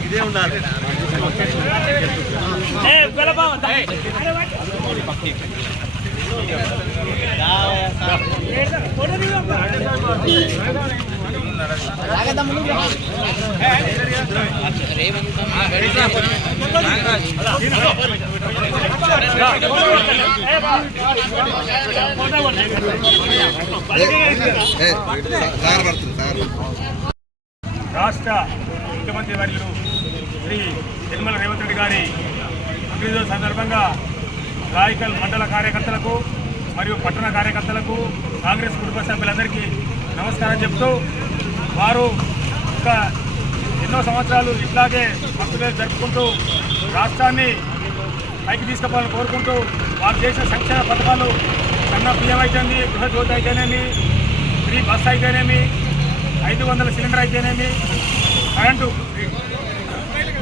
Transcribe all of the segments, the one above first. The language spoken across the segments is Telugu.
ఇదే ఉండాలి. రాష్ట్ర ముఖ్యమంత్రి వర్యులు శ్రీ యనమల రేవంత్ రెడ్డి గారి పుట్టినరోజు సందర్భంగా రాయకల్ మండల కార్యకర్తలకు మరియు పట్టణ కార్యకర్తలకు కాంగ్రెస్ కుటుంబ సభ్యులందరికీ నమస్కారం చెప్తూ వారు ఇంకా ఎన్నో సంవత్సరాలు ఇట్లాగే పండుగలు జరుపుకుంటూ రాష్ట్రాన్ని పైకి తీసుకుపోవాలని కోరుకుంటూ వారు చేసిన సంక్షేమ పథకాలు సన్న బియ్యం అయితేనేమి, గృహజ్యోతి అయితేనేమి, ఫ్రీ బస్ అయితేనేమి, 500 సిలిండర్ అయితేనేమి,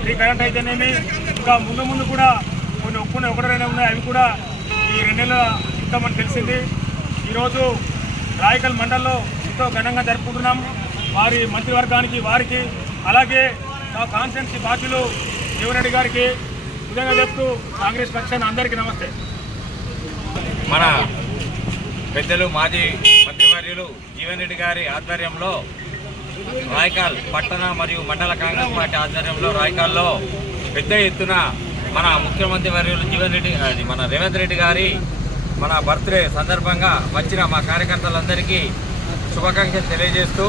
ఫ్రీ కరెంట్ అయితేనేమి, ఇంకా ముందు కూడా కొన్ని ఒకటైనా ఉన్నాయి. అవి కూడా ఈ 2 నెలల ఇస్తామని తెలిసింది. ఈరోజు రాయకల్ మండలంలో ఎంతో ఘనంగా జరుపుకుంటున్నాం. వారి మంత్రివర్గానికి, వారికి, అలాగే మా కాన్స్టిట్యున్సీ బాధ్యులు జీవన్ రెడ్డి గారికి ఉదయంగా చెప్తూ కాంగ్రెస్ పక్షాన్ని అందరికీ నమస్తే. మన పెద్దలు మాజీ మంత్రివర్యులు జీవన్ రెడ్డి గారి ఆధ్వర్యంలో రాయకల్ పట్టణ మరియు మండల కాంగ్రెస్ పార్టీ ఆధ్వర్యంలో రాయకల్లో పెద్ద ఎత్తున మన ముఖ్యమంత్రి వర్యులు జీవన్ రెడ్డి మన రేవంత్ రెడ్డి గారి మన బర్త్డే సందర్భంగా వచ్చిన మా కార్యకర్తలందరికీ శుభాకాంక్షలు తెలియజేస్తూ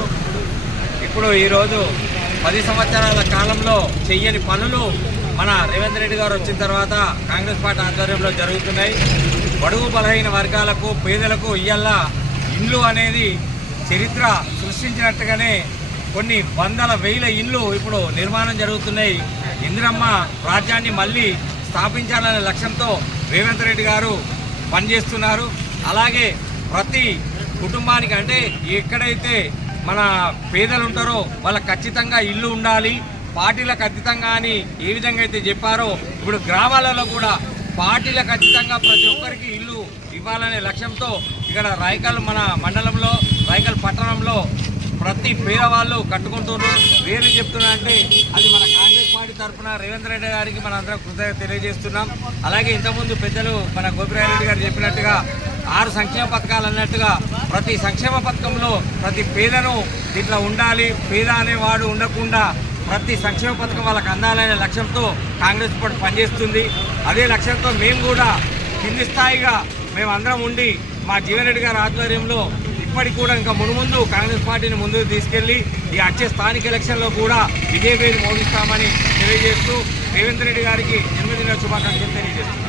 ఇప్పుడు ఈరోజు 10 సంవత్సరాల కాలంలో చెయ్యని పనులు మన రేవంత్ రెడ్డి గారు వచ్చిన తర్వాత కాంగ్రెస్ పార్టీ ఆధ్వర్యంలో జరుగుతున్నాయి. బడుగు బలహీన వర్గాలకు, పేదలకు ఇయ్యాల ఇండ్లు అనేది చరిత్ర సృష్టించినట్టుగానే కొన్ని వందల వేల ఇండ్లు ఇప్పుడు నిర్మాణం జరుగుతున్నాయి. ఇందిరమ్మ రాజ్యాన్ని మళ్ళీ స్థాపించాలనే లక్ష్యంతో రేవంత్ రెడ్డి గారు పనిచేస్తున్నారు. అలాగే ప్రతి కుటుంబానికి, అంటే ఎక్కడైతే మన పేదలు ఉంటారో వాళ్ళకి ఖచ్చితంగా ఇల్లు ఉండాలి, పార్టీలకు అతీతంగా అని ఏ విధంగా అయితే చెప్పారో ఇప్పుడు గ్రామాలలో కూడా పార్టీలకు అతీతంగా ప్రతి ఒక్కరికి ఇల్లు ఇవ్వాలనే లక్ష్యంతో ఇక్కడ రాయకల్ మన మండలంలో, రాయకల్ పట్టణంలో ప్రతి పేదవాళ్ళు కట్టుకుంటున్నారు. వేరే చెప్తున్నా అంటే అది మన కాంగ్రెస్ పార్టీ తరఫున రేవంత్ రెడ్డి గారికి మన అందరం కృతజ్ఞత తెలియజేస్తున్నాం. అలాగే ఇంతకుముందు పెద్దలు మన గోపిరారెడ్డి గారు చెప్పినట్టుగా 6 సంక్షేమ పథకాలు అన్నట్టుగా ప్రతి సంక్షేమ పథకంలో ప్రతి పేదను దీంట్లో ఉండాలి, పేద అనేవాడు ఉండకుండా ప్రతి సంక్షేమ పథకం వాళ్ళకి అందాలనే లక్ష్యంతో కాంగ్రెస్ పార్టీ పనిచేస్తుంది. అదే లక్ష్యంతో మేము కూడా కింది స్థాయిగా మేమందరం ఉండి మా జీవన్ రెడ్డి గారి ఆధ్వర్యంలో ఇప్పటికి కూడా ఇంకా మునుముందు కాంగ్రెస్ పార్టీని ముందుకు తీసుకెళ్లి ఈ వచ్చే స్థానిక ఎలక్షన్లో కూడా విజయవేది మోగిస్తామని తెలియజేస్తూ రేవంత్ రెడ్డి గారికి జన్మదిన శుభాకాంక్షలు తెలియజేస్తున్నాం.